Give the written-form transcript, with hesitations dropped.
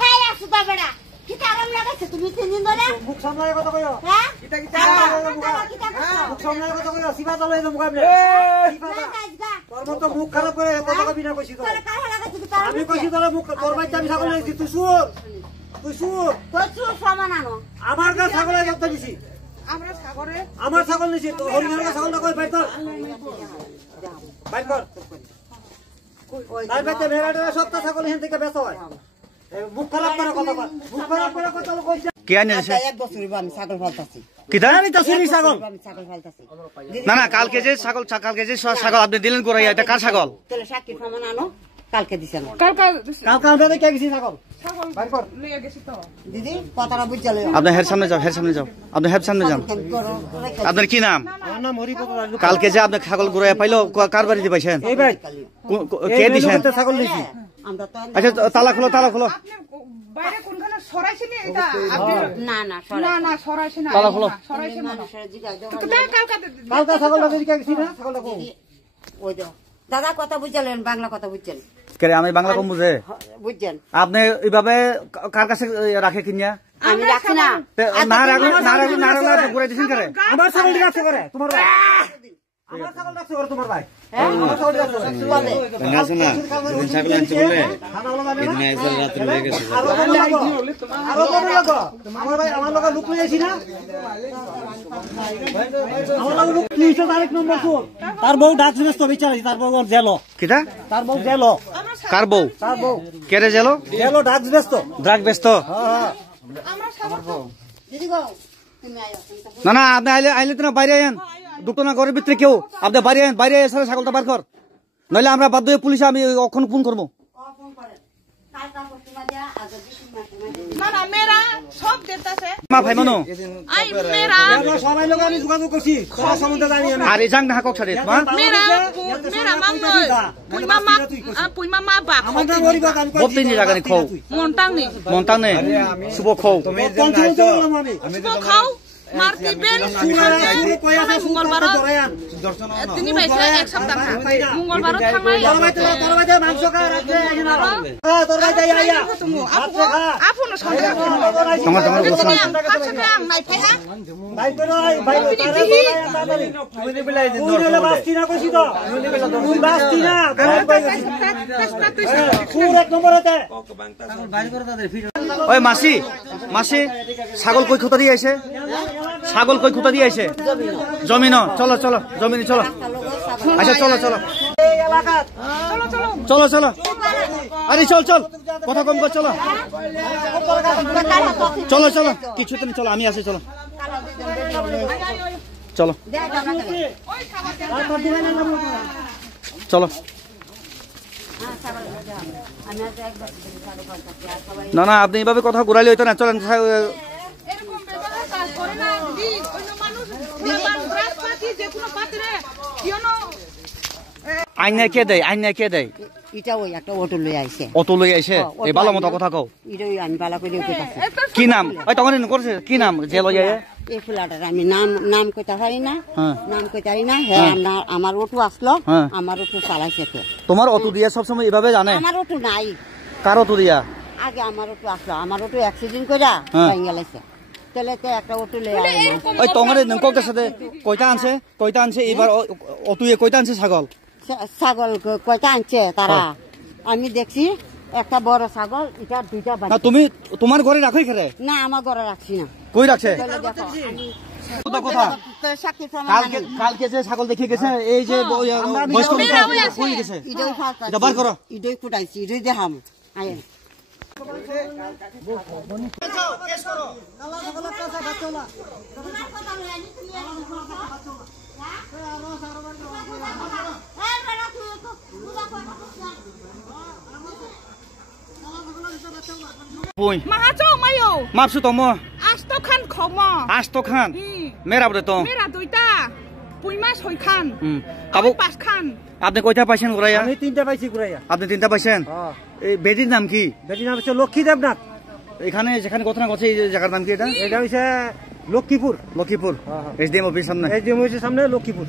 হ্যাঁ আসো তো বেড়া কি আরাম লাগাছে তুমি 3 দিন ধরে মুখ সামলায় কথা কইও হ্যাঁ এটা কি মুখ সামলায় কথা কইও সিবা দলে তো মুকাবলে তোর মত মুখ খারাপ করে কথা কবি না কইছি তো আমি কইছি তোর মুখ তোর ভাই আমি ছাগল লাগছি তুই শুর সামান আনো আমার কাছে ছাগল জব্দ দিছি আমার ছাগল নিছি তো হরিণের ছাগলটা কই বাইর কর তাই বেতে ভেড়াটা সত্তা ছাগল হেন থেকে বেচা হয় মুখ খারাপ করে কথা কর মুখ খারাপ করে কথা কইছে কে আনিছে এক বছর আমি ছাগল ফালতাছি কিটা আমি তো শুনি ছাগল আমি ছাগল ফালতাছি না না কালকে যে ছাগল আপনি দিলেন কোরাইয়া এটা কার ছাগল তাহলে সাক্ষী সামান আনো কালকে দিছেন কাল দাদা কে গেছি ছাগল বাইর কর দিদি কথাটা বুঝালে আপনি হের সামনে যাও আপনি হের সামনে যান আপনার কি নাম আমার নাম হরিপদ রাজু কালকে যে আপনি ছাগল কোরাইয়া পাইলো কার বাড়িতে পাইছেন এই ভাই কে দিছেন ছাগল নিছি আমরা তো আচ্ছা তালা খোলো বাইরে কোনখানে সরাইছেন এটা না না সরাইছেন না তালা খোলো সরাইছেন না মানুষের জিজ্ঞাসা কালকা ছাগলটা কে গেছি না ছাগলটা কো ওই দাও দাদা কথা বুঝালেন বাংলা কথা বুঝছেন কে আমি বাংলা কম বুঝে বুঝছেন আপনি এইভাবে কার কাছে রাখে কিনিয়া আমি রাখি না না রাখলে আপনি ঘুরাই দিছেন করে আমার ছাগল রাখছে করে তোমার ভাই আমার ছাগল রাখছে করে তোমার ভাই আমার ছাগল রাখছে বলে আছে না ছাগল আনছে বলে এদিন আইসার রাতে হয়ে গেছে আরো বড় লাগো আমার ভাই আমার লগা লুক লই আইছি না আমার লগা লুক নিছে আরেক নম্বর সুর তার বউ ডাক দিনস তো বিচারি তার বউ জেলো কিটা তার বউ জেলো কার বউ কেরে জেলো জেলো ডাক দিনস তো ড্রাগ ব্যস্ত হ্যাঁ দিদি গো তুমি আয়ো না আপনি আইলে তো না বাইরে আইন দুটো না ঘরের ভিতরে কেউ আপনি বাইরে এসে ছাগলটা বার কর নইলে আমরা বাধ্য হয়ে পুলিশে আমি অখন ফোন করবো ফোন করেন কালকা পরশুমা যা আজ না মেরা সব দেতাছে মা ভাই মনো আই মেরা সবাই লোক আমি যোগাযোগ করছি তোমার সম্বন্ধে জানি আমি আর এই জাং না হাকক ছাড়ে মা মেরা মাংনই পুইমা মা বা আমাদের গরিব আমি বত্তি নি জাগানি খৌ মন্টাং নে শুভ খৌ তুমি বললাম আমি শুভ খাও মারতি বেন মঙ্গলবার তিনি বাইছে এক সপ্তাহ মঙ্গলবার থামাই তোর ভাই মাংস খা রাখতে আইনা তোর ভাই যাই আইয়া আপন সন্দেহ তোমার আং নাই ফাইহা ভাই তো ভাই তারে তাড়াতাড়ি তুমি বেলাই দিন ওইলে বাস্তি না কইছি তো তুই বাস্তি না পুরো এক নম্বরতে ওই মাসি ছাগল কই খুঁতা দিয়ে আইছে জমিন চলো জমিন চলো আচ্ছা চলো এই এলাকা চলো আরে চল কথা কম কর চলো কিছু তুমি চলো আমি আসি চলো না আপনি এইভাবে কথা ঘুরাইলে হইতো না চলেন এরকম ব্যবহার কাজ করে না দিদি অন্য মানুষ রাজপাতি যে কোনো পাত্রে কিয়নো আইনা কে দেয় এটা ওই একটা অটো লই আইছে অটো লই আইছে এই ভালো মতো কথা কও এটাই আমি বালা করে কইতাছি কি নাম ওই তখন করছে কি নাম যে লই আইছে এই ফুলাটার আমি নাম কইতা পারি না হ্যাঁ নাম কইতা পারি না হ্যাঁ আমার অটো আসলো হ্যাঁ। আমার অটো চালাইছে কে তোমার অটো দিয়া সব সময় এইভাবে জানে আমার অটো নাই কার অটো দিয়া আগে আমার অটো আসলো আমার অটো অ্যাক্সিডেন্ট কইরা হ্যাঁ। ভেঙে লাইছে তাহলে তো একটা অটো লই আই ওই তোমার নঙ্কক সাথে কয়টা আনছে এবার অটোয়ে কয়টা আনছে ছাগল কয়টা আনছে তারা আমি দেখছি একটা বড় ছাগল এটা দুইটা না বাচ্চা তুমি তোমার ঘরে রাখোই খেলে না আমার ঘরে রাখছি না কই রাখছে তাহলে দেখো আমি কথা তো সাক্ষী প্রমাণ কালকে যে ছাগল দেখে গেছে এই যে বয়স্ক কই গেছে ইডই ফাস্ট এটা বার করো ইডই কুটাইছি ইডই দেখাম আয় পুই মাহাচো মায়ো মাপসু তম আsto খান খম আsto খান মেরা বলে তো মেরা দুইটা পুইমা ছয় খান কাবু পাঁচ খান আপনি কয়টা পাইছেন ঘুরাইয়া আমি তিনটা পাইছি ঘুরাইয়া আপনি তিনটা পাইছেন এই বেদির নাম কি বেটির নাম হচ্ছে লক্ষ্মী দেবনাথ এখানে যেখানে ঘটনা ঘটছে এই জায়গার নাম কি এটা এটা হচ্ছে লক্ষ্মীপুর লক্ষ্মীপুর এসডিএম অফিস সামনে এই যে সামনে লক্ষ্মীপুর